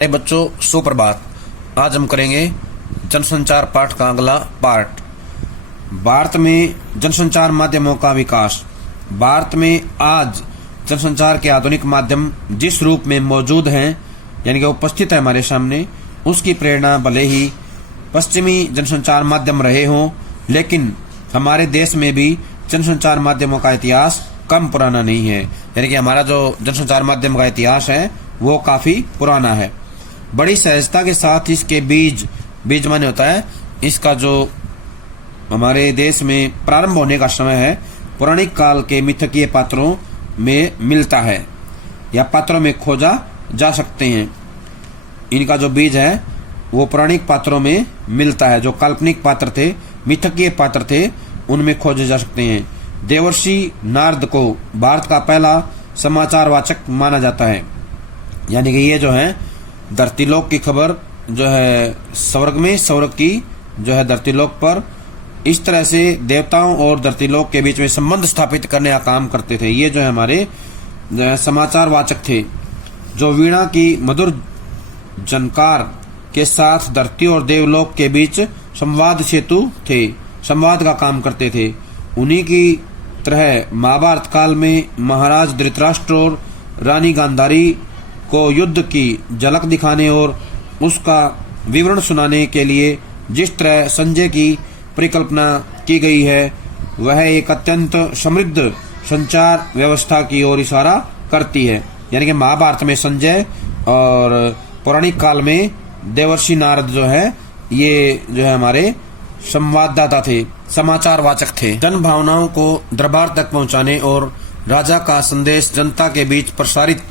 बच्चों सुप्रभात। आज हम करेंगे जनसंचार पाठ का अगला पार्ट। भारत में जनसंचार माध्यमों का विकास। भारत में आज जनसंचार के आधुनिक माध्यम जिस रूप में मौजूद हैं, यानी कि उपस्थित है हमारे सामने, उसकी प्रेरणा भले ही पश्चिमी जनसंचार माध्यम रहे हों, लेकिन हमारे देश में भी जनसंचार माध्यमों का इतिहास कम पुराना नहीं है। यानी कि हमारा जो जनसंचार माध्यम का इतिहास है वो काफी पुराना है। बड़ी सहजता के साथ इसके बीज माने होता है इसका जो हमारे देश में प्रारंभ होने का समय है, पौराणिक काल के मिथकीय पात्रों में मिलता है या पात्रों में खोजा जा सकते हैं। इनका जो बीज है वो पौराणिक पात्रों में मिलता है। जो काल्पनिक पात्र थे, मिथकीय पात्र थे, उनमें खोजे जा सकते हैं। देवर्षि नारद को भारत का पहला समाचार वाचक माना जाता है। यानी कि ये जो है धरतीलोक की खबर जो है स्वर्ग में, स्वर्ग की जो है धरतीलोक पर, इस तरह से देवताओं और धरतीलोक के बीच में संबंध स्थापित करने का काम करते थे। ये जो है हमारे समाचार वाचक थे, जो वीणा की मधुर झनकार के साथ धरती और देवलोक के बीच संवाद सेतु थे, संवाद का काम करते थे। उन्हीं की तरह महाभारत काल में महाराज धृतराष्ट्र और रानी गांधारी को युद्ध की झलक दिखाने और उसका विवरण सुनाने के लिए जिस तरह संजय की परिकल्पना की गई है, वह एक अत्यंत समृद्ध संचार व्यवस्था की ओर इशारा करती है। यानी कि महाभारत में संजय और पौराणिक काल में देवर्षि नारद जो है, ये जो है हमारे संवाददाता थे, समाचार वाचक थे। जन भावनाओं को दरबार तक पहुंचाने और राजा का संदेश जनता के बीच प्रसारित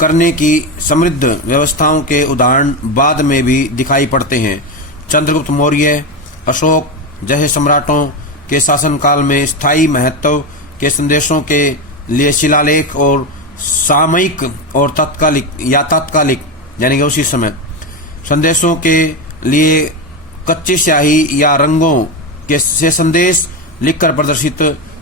करने की समृद्ध व्यवस्थाओं के उदाहरण बाद में भी दिखाई पड़ते हैं। चंद्रगुप्त मौर्य, अशोक जैसे सम्राटों के शासनकाल में स्थायी महत्व के संदेशों के लिए शिलालेख और सामयिक और तात्कालिक यानी कि उसी समय संदेशों के लिए कच्ची स्याही या रंगों के से संदेश लिखकर प्रदर्शित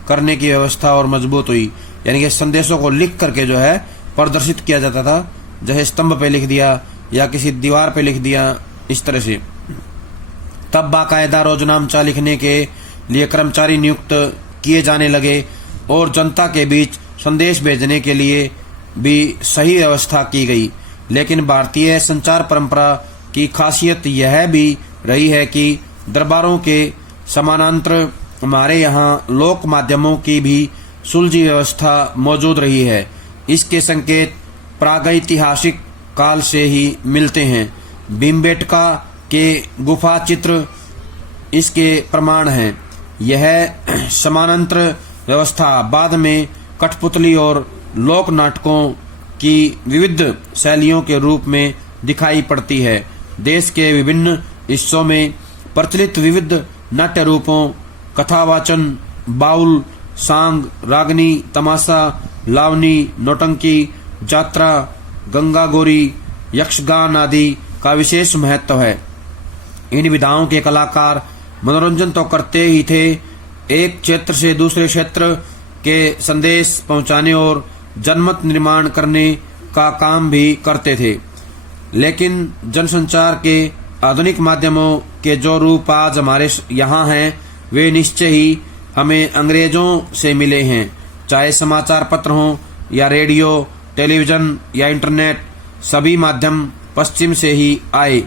करने की व्यवस्था और मजबूत हुई। यानी कि संदेशों को लिख करके जो है प्रदर्शित किया जाता था, जैसे स्तंभ पे लिख दिया या किसी दीवार पे लिख दिया, इस तरह से। तब बाकायदा रोजनामचा लिखने के लिए कर्मचारी नियुक्त किए जाने लगे और जनता के बीच संदेश भेजने के लिए भी सही व्यवस्था की गई। लेकिन भारतीय संचार परंपरा की खासियत यह भी रही है कि दरबारों के समानांतर हमारे यहाँ लोक माध्यमों की भी सुलझी व्यवस्था मौजूद रही है। इसके संकेत प्रागैतिहासिक काल से ही मिलते हैं। भीमबेटका के गुफा चित्र इसके प्रमाण हैं। यह समानांतर व्यवस्था बाद में कठपुतली और लोक नाटकों की विविध शैलियों के रूप में दिखाई पड़ती है। देश के विभिन्न हिस्सों में प्रचलित विविध नाट्य रूपों, कथावाचन, बाउल, सांग, रागनी, तमाशा, लावनी, नौटंकी, जात्रा, गंगा गौरी, यक्षगान आदि का विशेष महत्व है। इन विधाओं के कलाकार मनोरंजन तो करते ही थे, एक क्षेत्र से दूसरे क्षेत्र के संदेश पहुंचाने और जनमत निर्माण करने का काम भी करते थे। लेकिन जनसंचार के आधुनिक माध्यमों के जो रूप आज हमारे यहाँ हैं, वे निश्चय ही हमें अंग्रेजों से मिले हैं। चाहे समाचार पत्र हों या रेडियो, टेलीविजन या इंटरनेट, सभी माध्यम पश्चिम से ही आए।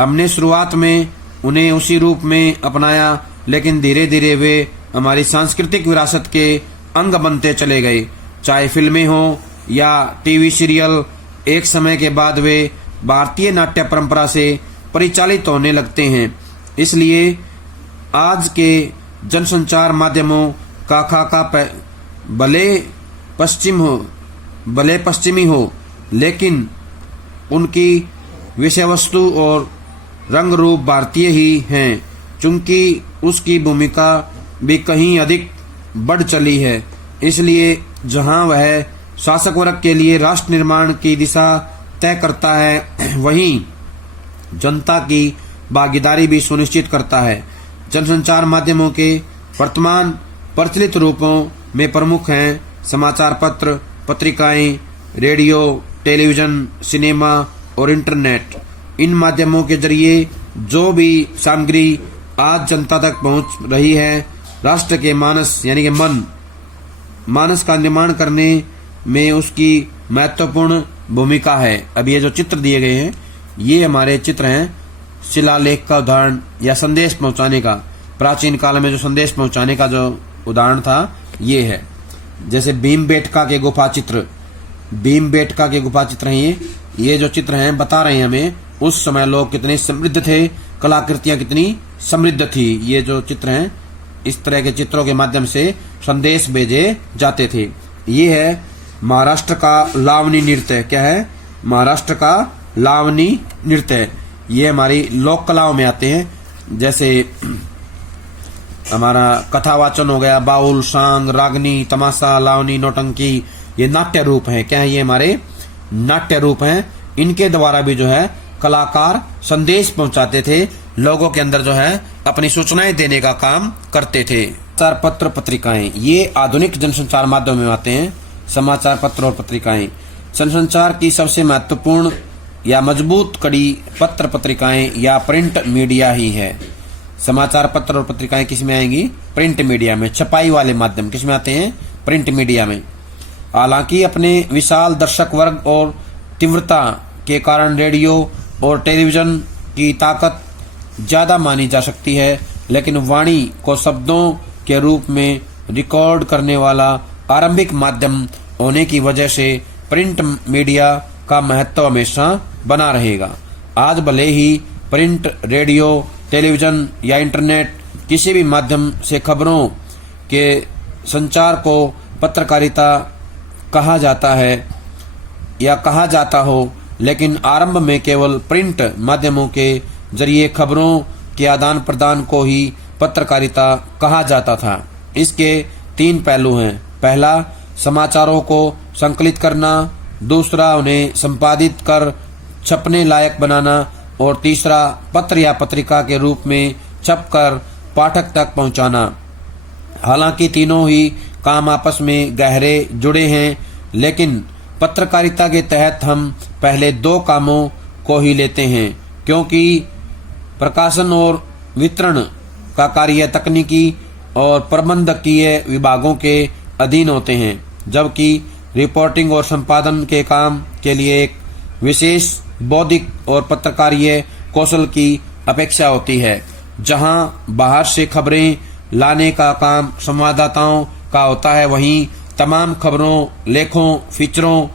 हमने शुरुआत में उन्हें उसी रूप में अपनाया, लेकिन धीरे धीरे वे हमारी सांस्कृतिक विरासत के अंग बनते चले गए। चाहे फिल्में हों या टीवी सीरियल, एक समय के बाद वे भारतीय नाट्य परंपरा से परिचालित होने लगते हैं। इसलिए आज के जनसंचार माध्यमों का खाका भले पश्चिमी हो, लेकिन उनकी विषय वस्तु और रंग रूप भारतीय ही हैं, चूंकि उसकी भूमिका भी कहीं अधिक बढ़ चली है। इसलिए जहां वह शासक वर्ग के लिए राष्ट्र निर्माण की दिशा तय करता है, वहीं जनता की भागीदारी भी सुनिश्चित करता है। जनसंचार माध्यमों के वर्तमान प्रचलित रूपों में प्रमुख हैं समाचार पत्र, पत्रिकाएं, रेडियो, टेलीविजन, सिनेमा, और इंटरनेट, इन माध्यमों के जरिए जो भी सामग्री आज जनता तक पहुंच रही है, राष्ट्र के मानस यानी कि मानस का निर्माण करने में उसकी महत्वपूर्ण भूमिका है। अब ये जो चित्र दिए गए हैं ये हमारे चित्र हैं शिलालेख का उदाहरण या संदेश पहुंचाने का। प्राचीन काल में जो संदेश पहुंचाने का जो उदाहरण था ये है। जैसे भीमबेटका के गुफा चित्र, भीमबेटका के गुफा चित्र हैं ये जो चित्र हैं बता रहे हैं हमें उस समय लोग कितने समृद्ध थे, कलाकृतियां कितनी समृद्ध थी। ये जो चित्र हैं इस तरह के चित्रों के माध्यम से संदेश भेजे जाते थे। ये है महाराष्ट्र का लावनी नृत्य। क्या है? महाराष्ट्र का लावनी नृत्य। ये हमारी लोक कलाओं में आते हैं। जैसे हमारा कथावाचन हो गया, बाउल, सांग, रागनी, तमाशा, लावनी, नौटंकी, ये नाट्य रूप है। क्या है? ये हमारे नाट्य रूप हैं। इनके द्वारा भी जो है कलाकार संदेश पहुंचाते थे, लोगों के अंदर जो है अपनी सूचनाएं देने का काम करते थे। समाचार पत्र पत्रिकाएं ये आधुनिक जनसंचार माध्यम में आते हैं। समाचार पत्र और पत्रिकाएं जनसंचार की सबसे महत्वपूर्ण या मजबूत कड़ी पत्र पत्रिकाएं या प्रिंट मीडिया ही है। समाचार पत्र और पत्रिकाएं किस में आएंगी? प्रिंट मीडिया में। छपाई वाले माध्यम किस में आते हैं? प्रिंट मीडिया में। हालांकि अपने विशाल दर्शक वर्ग और तीव्रता के कारण रेडियो और टेलीविजन की ताकत ज्यादा मानी जा सकती है, लेकिन वाणी को शब्दों के रूप में रिकॉर्ड करने वाला आरंभिक माध्यम होने की वजह से प्रिंट मीडिया का महत्व हमेशा बना रहेगा। आज भले ही प्रिंट, रेडियो, टेलीविजन या इंटरनेट किसी भी माध्यम से खबरों के संचार को पत्रकारिता कहा जाता है या कहा जाता हो, लेकिन आरंभ में केवल प्रिंट माध्यमों के जरिए खबरों के आदान प्रदान को ही पत्रकारिता कहा जाता था। इसके 3 पहलू हैं। पहला, समाचारों को संकलित करना, दूसरा, उन्हें संपादित कर छपने लायक बनाना, और तीसरा, पत्र या पत्रिका के रूप में छपकर पाठक तक पहुंचाना। हालांकि तीनों ही काम आपस में गहरे जुड़े हैं, लेकिन पत्रकारिता के तहत हम पहले 2 कामों को ही लेते हैं, क्योंकि प्रकाशन और वितरण का कार्य तकनीकी और प्रबंधकीय विभागों के अधीन होते हैं, जबकि रिपोर्टिंग और संपादन के काम के लिए एक विशेष बौद्धिक और पत्रकारीय कौशल की अपेक्षा होती है। जहां बाहर से खबरें लाने का काम संवाददाताओं का होता है, वहीं तमाम खबरों, लेखों, फीचरों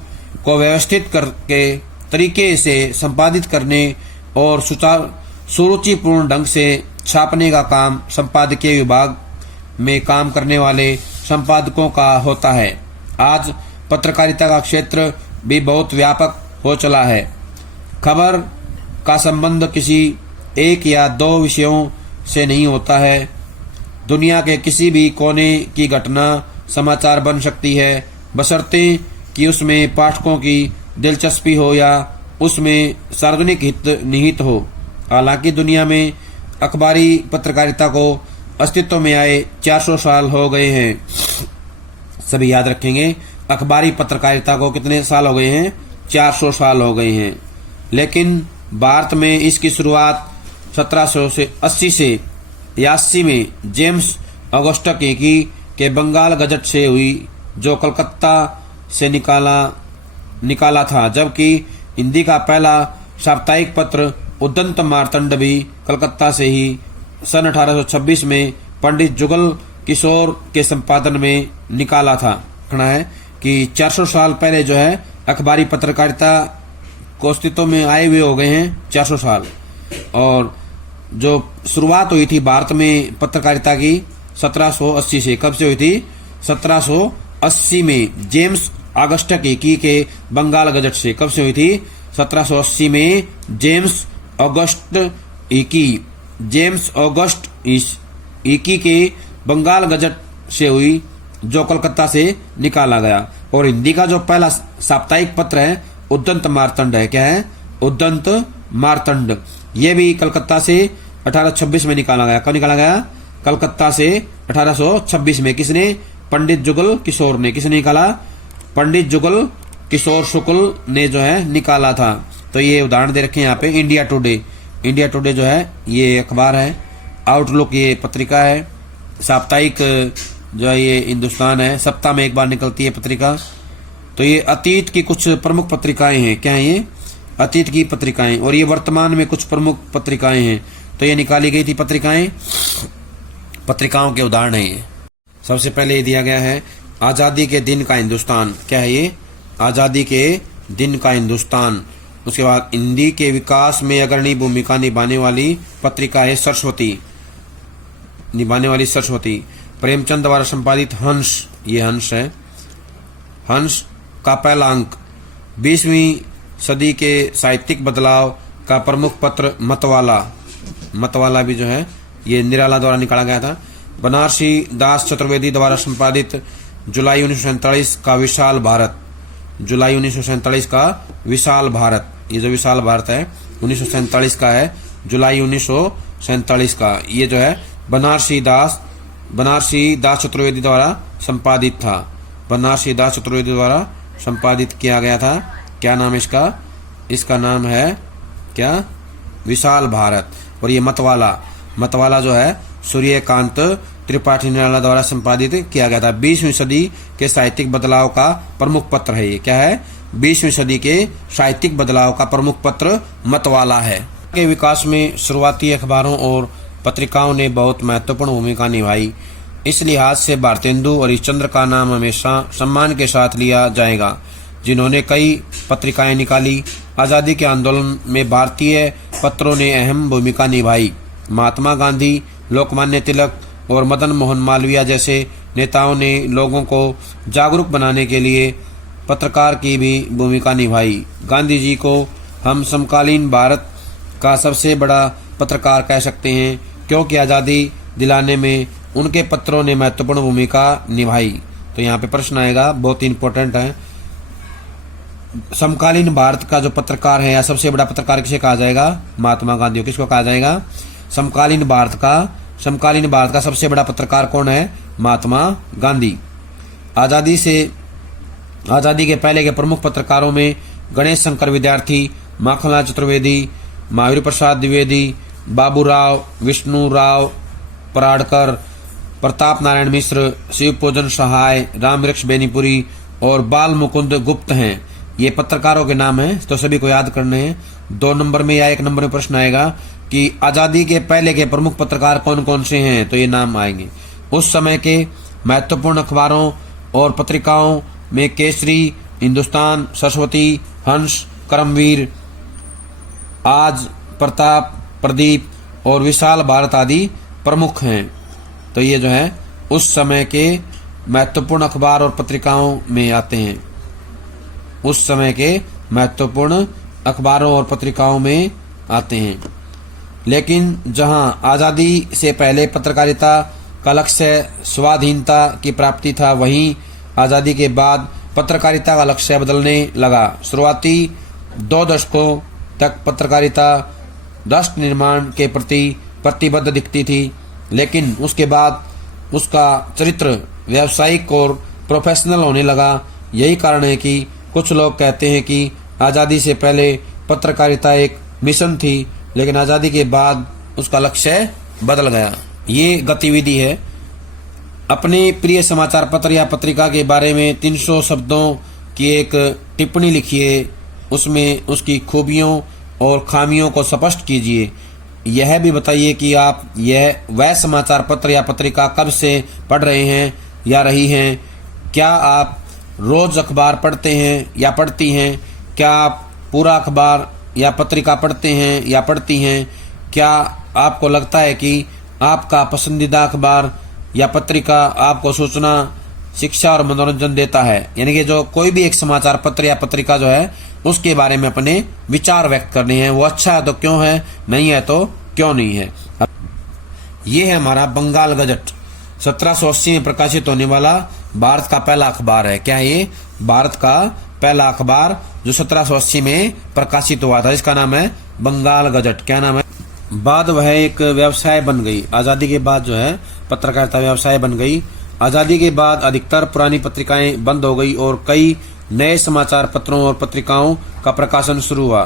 को व्यवस्थित करके तरीके से संपादित करने और सुरुचिपूर्ण ढंग से छापने का काम संपादकीय विभाग में काम करने वाले संपादकों का होता है। आज पत्रकारिता का क्षेत्र भी बहुत व्यापक हो चला है। खबर का संबंध किसी एक या 2 विषयों से नहीं होता है। दुनिया के किसी भी कोने की घटना समाचार बन सकती है, बशर्ते कि उसमें पाठकों की दिलचस्पी हो या उसमें सार्वजनिक हित निहित हो। हालांकि दुनिया में अखबारी पत्रकारिता को अस्तित्व में आए 400 साल हो गए हैं। सभी याद रखेंगे, अखबारी पत्रकारिता को कितने साल हो गए हैं? 400 साल हो गए हैं। लेकिन भारत में इसकी शुरुआत 1780 से 81 में जेम्स ऑगस्टस ईकी के बंगाल गजट से हुई, जो कलकत्ता से निकाला था, जबकि हिंदी का पहला साप्ताहिक पत्र उद्दंत मार्तंड भी कलकत्ता से ही सन 1826 में पंडित जुगल किशोर के संपादन में निकाला था। कहना है कि 400 साल पहले जो है अखबारी पत्रकारिता को अस्तित्व में आए हुए हो गए हैं 400 साल। और जो शुरुआत हुई थी भारत में पत्रकारिता की 1780 से। कब से हुई थी? 1780 में जेम्स ऑगस्टस ईकी के बंगाल गजट से। कब से हुई थी? 1780 में जेम्स ऑगस्ट ईकी के बंगाल गजट से हुई, जो कलकत्ता से निकाला गया। और हिंदी का जो पहला साप्ताहिक पत्र है उद्दंत मार्तंड है। क्या है? उद्दंत मार्तंड। ये भी कलकत्ता से 1826 में निकाला गया। कब निकाला गया? कलकत्ता से 1826 में। किसने? पंडित जुगल किशोर ने। किसने निकाला? पंडित जुगल किशोर शुक्ल ने जो है निकाला था। तो ये उदाहरण दे रखे हैं यहाँ पे। इंडिया टुडे, इंडिया टुडे जो है ये अखबार है। आउटलुक ये पत्रिका है। साप्ताहिक जो है ये हिंदुस्तान है, सप्ताह में एक बार निकलती है पत्रिका। तो ये अतीत की कुछ प्रमुख पत्रिकाएं हैं। क्या है ये? अतीत की पत्रिकाएं। और ये वर्तमान में कुछ प्रमुख पत्रिकाएं हैं। तो ये निकाली गई थी पत्रिकाएं, पत्रिकाओं के उदाहरण है ये। सबसे पहले ये दिया गया है आजादी के दिन का हिंदुस्तान। क्या है ये? आजादी के दिन का हिंदुस्तान। उसके बाद हिंदी के विकास में अग्रणी भूमिका निभाने वाली पत्रिका है सरस्वती, निभाने वाली सरस्वती। प्रेमचंद द्वारा संपादित हंस, ये हंस है। हंस का पहला अंक 20वीं सदी के साहित्यिक बदलाव का प्रमुख पत्र मतवाला, मतवाला भी जो है ये निराला द्वारा निकाला गया था। बनारसी दास चतुर्वेदी द्वारा संपादित जुलाई 1947 का विशाल भारत, जुलाई 1947 का विशाल भारत। ये जो विशाल भारत है 1947 का है, जुलाई 1947 का। ये जो है बनारसी दास चतुर्वेदी द्वारा संपादित था। बनारसी दास चतुर्वेदी द्वारा संपादित किया गया था। क्या नाम इसका? इसका नाम है क्या? विशाल भारत। और ये मतवाला जो है सूर्यकांत त्रिपाठी निराला द्वारा संपादित किया गया था। 20वीं सदी के साहित्यिक बदलाव का प्रमुख पत्र है ये। क्या है? 20वीं सदी के साहित्यिक बदलाव का प्रमुख पत्र मतवाला है। के विकास में शुरुआती अखबारों और पत्रिकाओं ने बहुत महत्वपूर्ण भूमिका निभाई। इस लिहाज से भारतेंदु और हरिश्चंद्र का नाम हमेशा सम्मान के साथ लिया जाएगा, जिन्होंने कई पत्रिकाएं निकाली। आजादी के आंदोलन में भारतीय पत्रों ने अहम भूमिका निभाई। महात्मा गांधी, लोकमान्य तिलक और मदन मोहन मालवीय जैसे नेताओं ने लोगों को जागरूक बनाने के लिए पत्रकार की भी भूमिका निभाई। गांधी जी को हम समकालीन भारत का सबसे बड़ा पत्रकार कह सकते हैं, क्योंकि आज़ादी दिलाने में उनके पत्रों ने महत्वपूर्ण भूमिका निभाई। तो यहाँ पे प्रश्न आएगा, बहुत इंपॉर्टेंट है। समकालीन भारत का जो पत्रकार है या सबसे बड़ा पत्रकार किसे कहा जाएगा? महात्मा गांधी। किसको कहा जाएगा? समकालीन भारत का सबसे बड़ा पत्रकार कौन है? महात्मा गांधी। आजादी के पहले के प्रमुख पत्रकारों में गणेश शंकर विद्यार्थी, माखनलाल चतुर्वेदी, महावीर प्रसाद द्विवेदी, बाबूराव, विष्णुराव पराड़कर, प्रताप नारायण मिश्र, शिवपूजन सहाय, रामवृक्ष बेनीपुरी और बाल मुकुंद गुप्त हैं। ये पत्रकारों के नाम हैं, तो सभी को याद करने हैं। 2 नंबर में या 1 नंबर में प्रश्न आएगा कि आजादी के पहले के प्रमुख पत्रकार कौन कौन से हैं, तो ये नाम आएंगे। उस समय के महत्वपूर्ण अखबारों और पत्रिकाओं में केसरी, हिंदुस्तान, सरस्वती, हंस, कर्मवीर, आज, प्रताप, प्रदीप और विशाल भारत आदि प्रमुख हैं। तो ये जो है उस समय के महत्वपूर्ण अखबार और पत्रिकाओं में आते हैं। उस समय के महत्वपूर्ण अखबारों और पत्रिकाओं में आते हैं। लेकिन जहां आज़ादी से पहले पत्रकारिता का लक्ष्य स्वाधीनता की प्राप्ति था, वहीं आज़ादी के बाद पत्रकारिता का लक्ष्य बदलने लगा। शुरुआती 2 दशकों तक पत्रकारिता राष्ट्र निर्माण के प्रति प्रतिबद्ध दिखती थी, लेकिन उसके बाद उसका चरित्र व्यावसायिक और प्रोफेशनल होने लगा। यही कारण है कि कुछ लोग कहते हैं कि आज़ादी से पहले पत्रकारिता एक मिशन थी, लेकिन आज़ादी के बाद उसका लक्ष्य बदल गया। ये गतिविधि है। अपने प्रिय समाचार पत्र या पत्रिका के बारे में 300 शब्दों की एक टिप्पणी लिखिए। उसमें उसकी खूबियों और खामियों को स्पष्ट कीजिए। यह भी बताइए कि आप वह समाचार पत्र या पत्रिका कब से पढ़ रहे हैं या रही हैं। क्या आप रोज अखबार पढ़ते हैं या पढ़ती हैं? क्या आप पूरा अखबार या पत्रिका पढ़ते हैं या पढ़ती हैं? क्या आपको लगता है कि आपका पसंदीदा अखबार या पत्रिका आपको सूचना, शिक्षा और मनोरंजन देता है? यानी कि जो कोई भी एक समाचार पत्र या पत्रिका जो है उसके बारे में अपने विचार व्यक्त करने हैं। वो अच्छा है तो क्यों है, नहीं है तो क्यों नहीं है। ये है हमारा बंगाल गजट, 1780 में प्रकाशित होने वाला भारत का पहला अखबार है। क्या है ये? भारत का पहला अखबार जो 1780 में प्रकाशित हुआ था, इसका नाम है बंगाल गजट। क्या नाम है? बाद वह एक व्यवसाय बन गई। आज़ादी के बाद जो है पत्रकारिता व्यवसाय बन गई। आज़ादी के बाद अधिकतर पुरानी पत्रिकाएं बंद हो गई और कई नए समाचार पत्रों और पत्रिकाओं का प्रकाशन शुरू हुआ।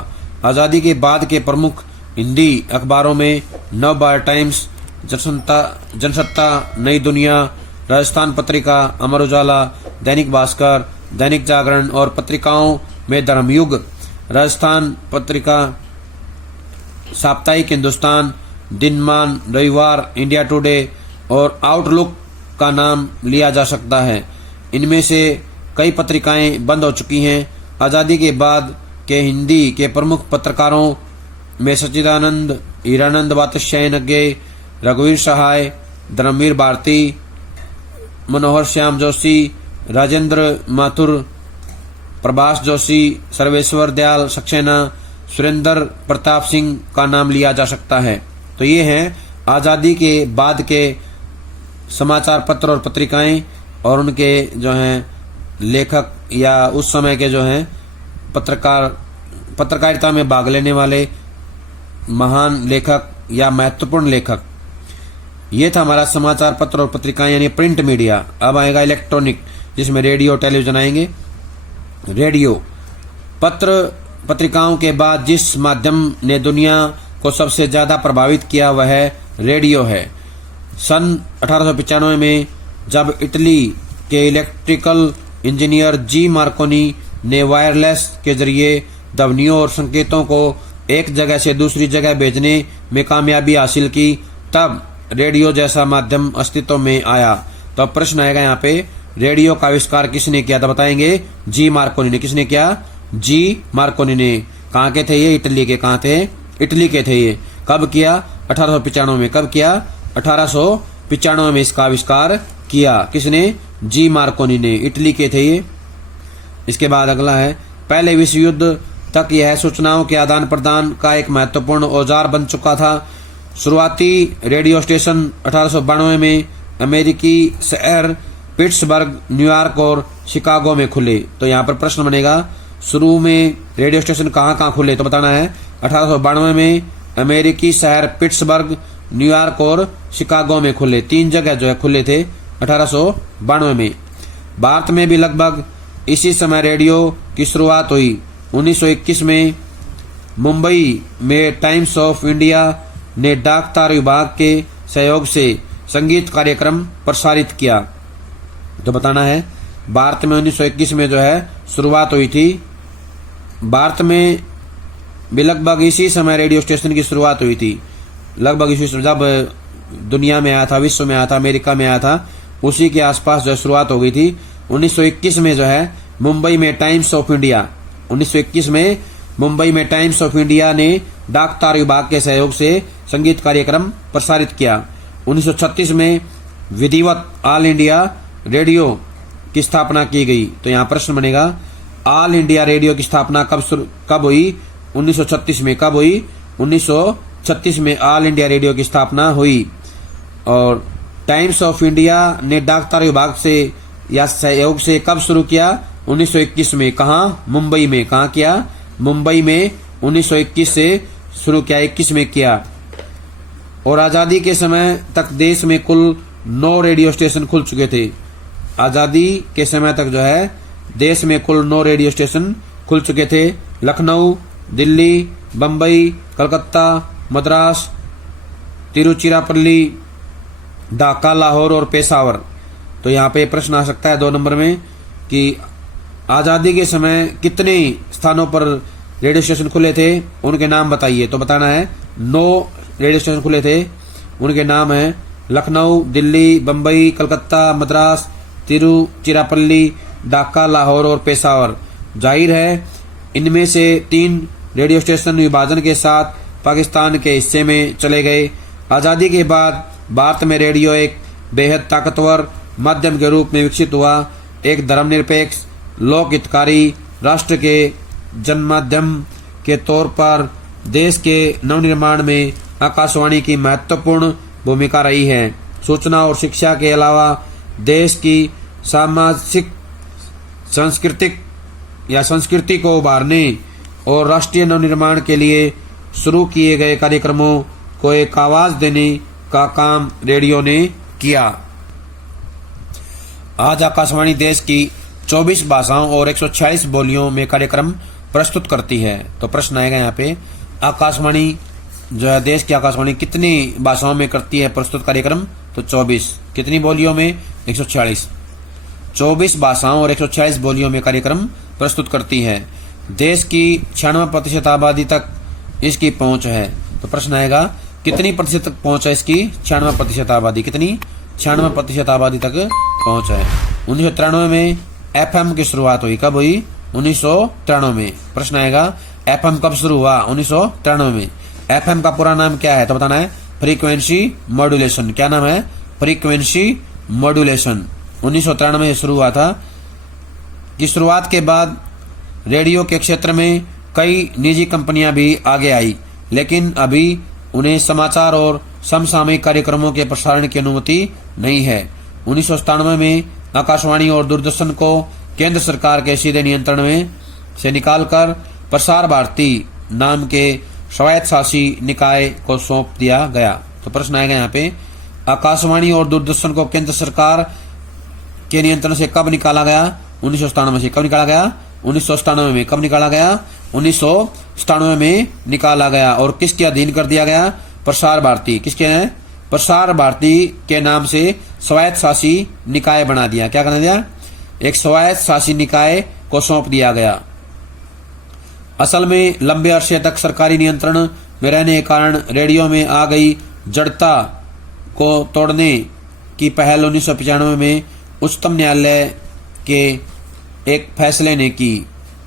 आज़ादी के बाद के प्रमुख हिंदी अखबारों में नवभारत टाइम्स, जनसत्ता, नई दुनिया, राजस्थान पत्रिका, अमर उजाला, दैनिक भास्कर, दैनिक जागरण और पत्रिकाओं में धर्मयुग, राजस्थान पत्रिका, साप्ताहिक हिंदुस्तान, दिनमान, रविवार, इंडिया टुडे और आउटलुक का नाम लिया जा सकता है। इनमें से कई पत्रिकाएं बंद हो चुकी हैं। आज़ादी के बाद के हिंदी के प्रमुख पत्रकारों में सच्चिदानंद, हीरानंद वात्स्यायन, रघुवीर सहाय, धर्मवीर भारती, मनोहर श्याम जोशी, राजेंद्र माथुर, प्रभास जोशी, सर्वेश्वर दयाल सक्सेना, सुरेंद्र प्रताप सिंह का नाम लिया जा सकता है। तो ये हैं आज़ादी के बाद के समाचार पत्र और पत्रिकाएं और उनके जो हैं लेखक या उस समय के जो हैं पत्रकारिता में भाग लेने वाले महान लेखक या महत्वपूर्ण लेखक। ये था हमारा समाचार पत्र और पत्रिकाएं यानी प्रिंट मीडिया। अब आएगा इलेक्ट्रॉनिक, जिसमें रेडियो, टेलीविजन आएंगे। रेडियो, पत्रिकाओं के बाद जिस माध्यम ने दुनिया को सबसे ज्यादा प्रभावित किया वह रेडियो है। सन 1895 में जब इटली के इलेक्ट्रिकल इंजीनियर जी मार्कोनी ने वायरलेस के जरिए ध्वनियों और संकेतों को एक जगह से दूसरी जगह भेजने में कामयाबी हासिल की, तब रेडियो जैसा माध्यम अस्तित्व में आया। तो अब प्रश्न आएगा यहाँ पे, रेडियो का आविष्कार किसने किया? तो बताएंगे जी मार्कोनी ने। किसने किया? जी मार्कोनी ने। कहाँ के थे ये? इटली के। कहाँ थे? इटली के थे ये। कब किया? 1895 में। कब किया? 1895 में इसका आविष्कार किया। किसने? जी मार्कोनी ने। इटली के थे ये। इसके बाद अगला है, पहले विश्व युद्ध तक यह सूचनाओं के आदान प्रदान का एक महत्वपूर्ण औजार बन चुका था। शुरुआती रेडियो स्टेशन 1892 में अमेरिकी शहर पिट्सबर्ग, न्यूयॉर्क और शिकागो में खुले। तो यहाँ पर प्रश्न बनेगा, शुरू में रेडियो स्टेशन कहाँ कहाँ खुले? तो बताना है 1892 में अमेरिकी शहर पिट्सबर्ग, न्यूयॉर्क और शिकागो में खुले। 3 जगह जो है खुले थे 1892 में। भारत में भी लगभग इसी समय रेडियो की शुरुआत हुई। 1921 में मुंबई में टाइम्स ऑफ इंडिया ने डाक तार विभाग के सहयोग से संगीत कार्यक्रम प्रसारित किया। तो बताना है, भारत में 1921 में जो है शुरुआत हुई थी। भारत में भी लगभग इसी समय रेडियो स्टेशन की शुरुआत हुई थी। लगभग इसी समय जब दुनिया में आया था, विश्व में आया था, अमेरिका में आया था, उसी के आसपास जो शुरुआत हो गई थी। 1921 में जो है मुंबई में टाइम्स ऑफ इंडिया 1921 में मुंबई में टाइम्स ऑफ इंडिया ने डाक तार विभाग के सहयोग से संगीत कार्यक्रम प्रसारित किया। 1936 में विधिवत ऑल इंडिया रेडियो की स्थापना की गई। तो यहाँ प्रश्न बनेगा, ऑल इंडिया रेडियो की स्थापना कब हुई? 1936 में। कब हुई? 1936 में ऑल इंडिया रेडियो की स्थापना हुई। और टाइम्स ऑफ इंडिया ने डाक तार विभाग से या सहयोग से कब शुरू किया? 1921 में। कहाँ? मुंबई में। कहाँ किया? मुंबई में 1921 से शुरू किया, 21 में किया। और आजादी के समय तक देश में कुल 9 रेडियो स्टेशन खुल चुके थे। आजादी के समय तक जो है देश में कुल 9 रेडियो स्टेशन खुल चुके थे। लखनऊ, दिल्ली, बम्बई, कलकत्ता, मद्रास, तिरुचिरापल्ली, ढाका, लाहौर और पेशावर। तो यहाँ पे प्रश्न आ सकता है 2 नंबर में कि आजादी के समय कितने स्थानों पर रेडियो स्टेशन खुले थे, उनके नाम बताइए। तो बताना है 9 रेडियो स्टेशन खुले थे। उनके नाम है लखनऊ, दिल्ली, बम्बई, कलकत्ता, मद्रास, तिरुचिरापल्ली, ढाका, लाहौर और पेशावर। जाहिर है इनमें से 3 रेडियो स्टेशन विभाजन के साथ पाकिस्तान के हिस्से में चले गए। आजादी के बाद भारत में रेडियो एक बेहद ताकतवर माध्यम के रूप में विकसित हुआ। एक धर्मनिरपेक्ष, लोक हितकारी राष्ट्र के जनमाध्यम के तौर पर देश के नवनिर्माण में आकाशवाणी की महत्वपूर्ण भूमिका रही है। सूचना और शिक्षा के अलावा देश की सामाजिक संस्कृति को उभारने और राष्ट्रीय नवनिर्माण के लिए शुरू किए गए कार्यक्रमों को एक आवाज देने का काम रेडियो ने किया। आज आकाशवाणी देश की 24 भाषाओं और 146 बोलियों में कार्यक्रम प्रस्तुत करती है। तो प्रश्न आएगा यहाँ पे, आकाशवाणी जो है देश की आकाशवाणी कितनी भाषाओं में करती है प्रस्तुत कार्यक्रम? तो 24। कितनी बोलियों में? 146। 24 भाषाओं और 146 बोलियों में कार्यक्रम प्रस्तुत करती है। देश की 96% आबादी तक इसकी पहुंच है। तो प्रश्न आएगा, कितनी प्रतिशत तक पहुंच है इसकी? 96% आबादी। कितनी? 96% आबादी तक पहुंच है। 1993 में एफएम की शुरुआत हुई। कब हुई? 1993 में। प्रश्न आएगा, एफएम कब शुरू हुआ? 1993 में। एफएम का पूरा नाम क्या है? तो बताना है, फ्रीक्वेंसी मॉड्यूलेशन। क्या नाम है? Frequency modulation. 1993 में शुरू हुआ था। की शुरुआत के बाद रेडियो के क्षेत्र में कई निजी कंपनियां भी आगे आई, लेकिन अभी उन्हें समाचार और समसामयिक कार्यक्रमों के प्रसारण की अनुमति नहीं है। 1997 में आकाशवाणी और दूरदर्शन को केंद्र सरकार के सीधे नियंत्रण में से निकालकर प्रसार भारती नाम के स्वायत्तशासी निकाय को सौंप दिया गया। तो प्रश्न आएगा यहाँ पे, आकाशवाणी और दूरदर्शन को केंद्र सरकार के नियंत्रण से कब निकाला गया? 1997 से। कब निकाला गया? 1997 में। कब निकाला गया? 1997 में निकाला गया। और किसके अधीन कर दिया गया? प्रसार भारती। किसके हैं? प्रसार भारती के नाम से स्वायत्तशासी निकाय बना दिया। क्या बना दिया? एक स्वायत्तशासी निकाय को सौंप दिया गया। असल में लंबे अरसे तक सरकारी नियंत्रण में रहने के कारण रेडियो में आ गई जड़ता को तोड़ने की पहल 1995 में उच्चतम न्यायालय के एक फैसले ने की।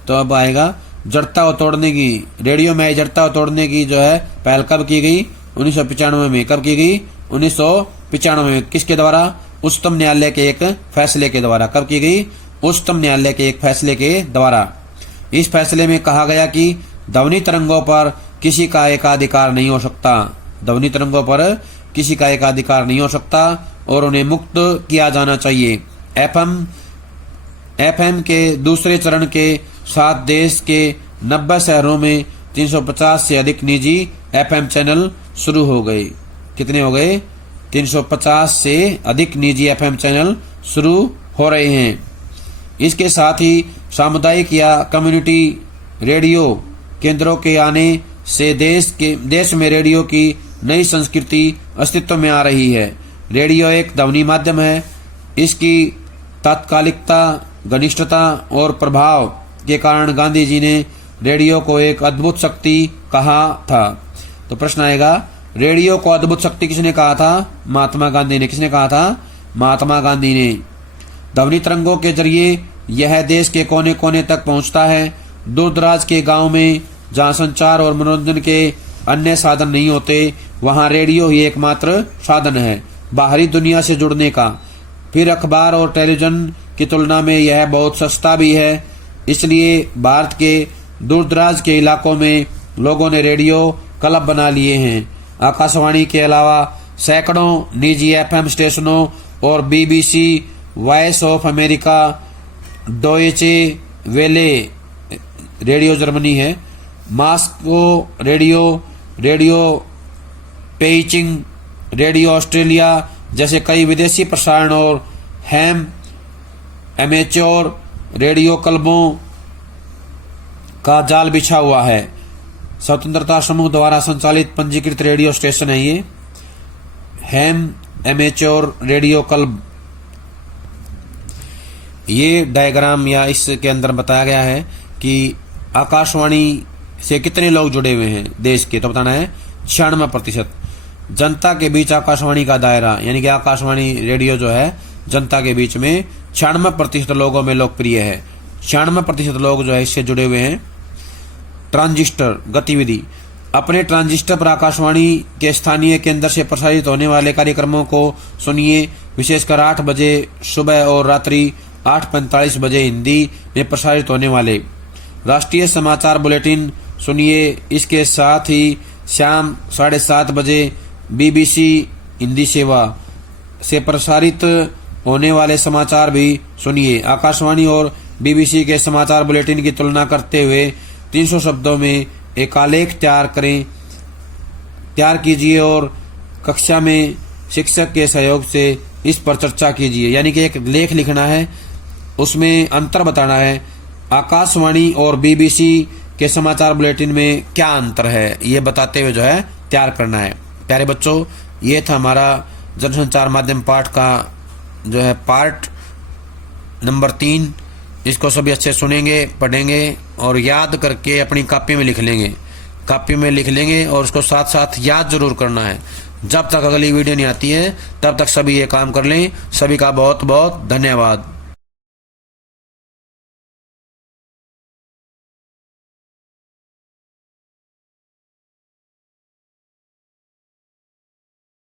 तो अब आएगा, जड़ता को तोड़ने की, रेडियो में जड़ता को तोड़ने की जो है पहल कब की गई? 1995 में। कब की गई? 1995 में। किसके द्वारा? उच्चतम न्यायालय के एक फैसले के द्वारा। कब की गई? उच्चतम न्यायालय के एक फैसले के द्वारा। इस फैसले में कहा गया कि ध्वनि तरंगों पर किसी का एकाधिकार नहीं हो सकता। ध्वनि तरंगों पर किसी का एकाधिकार नहीं हो सकता और उन्हें मुक्त किया जाना चाहिए। एफएम के दूसरे चरण के साथ देश के 90 शहरों में 350 से अधिक निजी एफएम चैनल शुरू हो गए। कितने हो गए? 350 से अधिक निजी एफएम चैनल शुरू हो रहे हैं। इसके साथ ही सामुदायिक या कम्युनिटी रेडियो केंद्रों के आने से देश में रेडियो की नई संस्कृति अस्तित्व में आ रही है। रेडियो एक ध्वनि माध्यम है। इसकी तात्कालिकता, घनिष्ठता और प्रभाव के कारण गांधी जी ने रेडियो को एक अद्भुत शक्ति कहा था। तो प्रश्न आएगा, रेडियो को अद्भुत शक्ति किसने कहा था? महात्मा गांधी ने। किसने कहा था? महात्मा गांधी ने। ध्वनि तरंगों के जरिए यह देश के कोने कोने तक पहुंचता है। दूर दराज के गांव में जहां संचार और मनोरंजन के अन्य साधन नहीं होते, वहां रेडियो ही एकमात्र साधन है बाहरी दुनिया से जुड़ने का। फिर अखबार और टेलीविजन की तुलना में यह बहुत सस्ता भी है। इसलिए भारत के दूर दराज के इलाकों में लोगों ने रेडियो क्लब बना लिए हैं। आकाशवाणी के अलावा सैकड़ों निजी एफएम स्टेशनों और BBC, Voice of America, Deutsche Welle radio Germany है, Moscow radio, radio Peking, radio Australia जैसे कई विदेशी प्रसारण और हैम एमेच्योर रेडियो क्लबों का जाल बिछा हुआ है। स्वतंत्रता समूह द्वारा संचालित पंजीकृत रेडियो स्टेशन है ये हैम एमेच्योर रेडियो क्लब। ये डायग्राम या इसके अंदर बताया गया है कि आकाशवाणी से कितने लोग जुड़े हुए हैं देश के। तो बताना है 96%। जनता के बीच आकाशवाणी का दायरा, यानी कि आकाशवाणी रेडियो जो है जनता के बीच में 96% लोगों में लोकप्रिय है। 96% लोग जो है इससे जुड़े हुए हैं। ट्रांजिस्टर गतिविधि, अपने ट्रांजिस्टर पर आकाशवाणी के स्थानीय केंद्र से प्रसारित होने वाले कार्यक्रमों को सुनिए। विशेषकर 8 बजे सुबह और रात्रि 8:45 बजे हिंदी में प्रसारित होने वाले राष्ट्रीय समाचार बुलेटिन सुनिए। इसके साथ ही शाम 7:30 बजे बीबीसी हिंदी सेवा से प्रसारित होने वाले समाचार भी सुनिए। आकाशवाणी और बीबीसी के समाचार बुलेटिन की तुलना करते हुए 300 शब्दों में एक आलेख तैयार कीजिए और कक्षा में शिक्षक के सहयोग से इस पर चर्चा कीजिए। यानी कि एक लेख लिखना है, उसमें अंतर बताना है आकाशवाणी और बीबीसी के समाचार बुलेटिन में क्या अंतर है, ये बताते हुए जो है तैयार करना है। प्यारे बच्चों, ये था हमारा जनसंचार माध्यम पाठ का जो है पार्ट नंबर 3। इसको सभी अच्छे सुनेंगे, पढ़ेंगे और याद करके अपनी कॉपी में लिख लेंगे। कॉपी में लिख लेंगे और उसको साथ साथ याद जरूर करना है। जब तक अगली वीडियो नहीं आती है तब तक सभी ये काम कर लें। सभी का बहुत बहुत धन्यवाद।